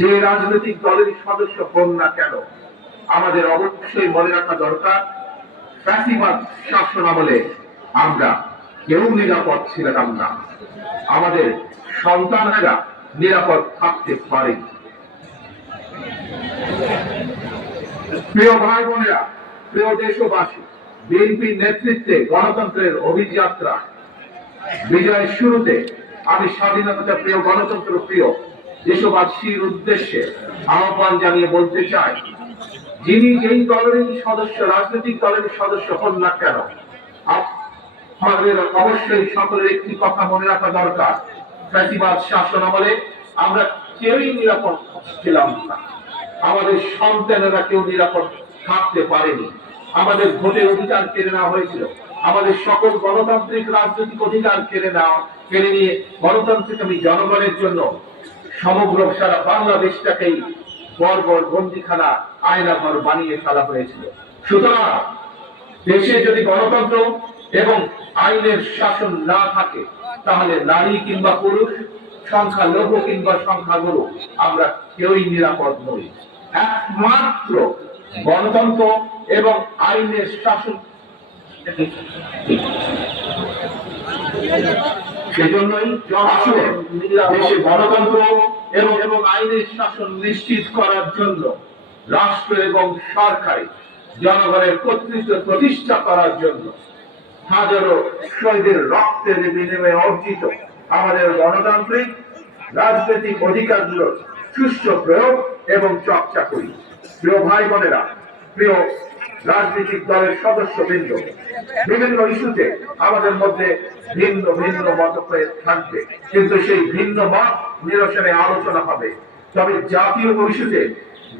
যে রাজনৈতিক দলের সদস্য হন না কেন, আমাদের অবশ্যই মনে রাখা দরকার, ফ্যাসিবাদ শাসন আমলে আমরা কেউ নিরাপদ ছিলাম না, আমাদের সন্তানেরা নিরাপদ থাকতে পারে। প্রিয় ভাই বোনেরা, প্রিয় দেশবাসী, বিএনপির নেতৃত্বে গণতন্ত্রের অভিযাত্রা বিজয়ের শুরুতে আমি স্বাধীনতা প্রিয়, গণতন্ত্র প্রিয় দেশবাসীর উদ্দেশ্যে আহ্বান জানিয়ে বলতে চাই, যিনি যেই দলেরই সদস্য, রাজনৈতিক দলের সদস্য হন না কেন, আমাদের অবশ্যই সকলের একটি কথা মনে রাখা দরকার, ফ্যাসিবাদ শাসন আমলে আমরা কেউই নিরাপদ ছিলাম না, আমাদের সন্তানেরা কেউ নিরাপদ থাকতে পারেনি, আমাদের ভোটের অধিকার কেড়ে নেওয়া হয়েছিল, আমাদের সকল গণতান্ত্রিক রাজনৈতিক অধিকার কেড়ে নিয়ে গণতান্ত্রিক জনগণের জন্য সমগ্র সারা বাংলাদেশটাকেই বর্বর বন্দিখানা, আয়নাঘর বানিয়ে ফেলা হয়েছিল। সুতরাং দেশে যদি গণতন্ত্র এবং আইনের শাসন না থাকে, তাহলে নারী কিংবা পুরুষ, সংখ্যালঘু কিংবা সংখ্যাগুরু, আমরা কেউই নিরাপদ নই। একমাত্র গণতন্ত্র এবং আইনের শাসন, সেজন্যই দেশে গণতন্ত্র এবং আইনের শাসন নিশ্চিত করার জন্য রাষ্ট্র এবং সরকারে জনগণের কর্তৃত্ব প্রতিষ্ঠা করার জন্য হাজারো শহীদের রক্তের বিনিময়ে অর্জিত আমাদের গণতান্ত্রিক রাজনৈতিক অধিকারগুলোর সুষ্ঠু প্রয়োগ এবং চর্চা করি। প্রিয় ভাই বোনেরা, প্রিয় রাজনৈতিক দলের সদস্যবৃন্দ, বিভিন্ন ইস্যুতে আমাদের মধ্যে ভিন্ন ভিন্ন মতভেদ থাকবে, কিন্তু সেই ভিন্ন মত নিরসনে আলোচনা হবে। তবে জাতীয় ইস্যুতে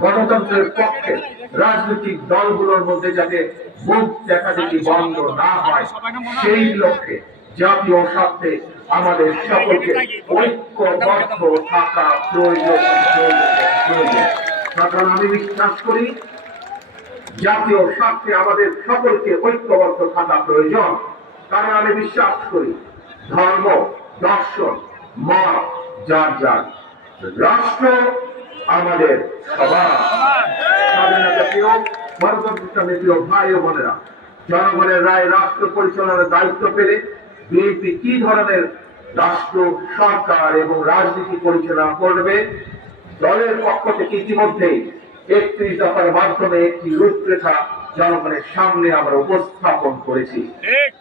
গণতন্ত্রের পক্ষে রাজনৈতিক দলগুলোর মধ্যে যাতে মুখ দেখাদেখি বন্ধ না হয়, সেই লক্ষ্যে জাতীয় স্বার্থে আমাদের সকলকে ঐক্যবদ্ধ থাকা প্রয়োজন। কারণ আমি বিশ্বাস করি, জাতীয় স্বার্থে আমাদের সকলকে ঐক্যবদ্ধ থাকা প্রয়োজন। কারণ আমি বিশ্বাস করি, ধর্ম, দর্শন, মত যার যার, রাষ্ট্র আমাদের সবার। স্বাধীনতা প্রিয়, গণতন্ত্র প্রিয় ভাই ও বোনেরা, জনগণের রায় রাষ্ট্র পরিচালনার দায়িত্ব পেলে বিএনপি কি ধরনের রাষ্ট্র, সরকার এবং রাজনীতি পরিচালনা করবে, দলের পক্ষ থেকে ইতিমধ্যেই ৩১ দফার মাধ্যমে একটি রূপরেখা জনগণের সামনে আমরা উপস্থাপন করেছি।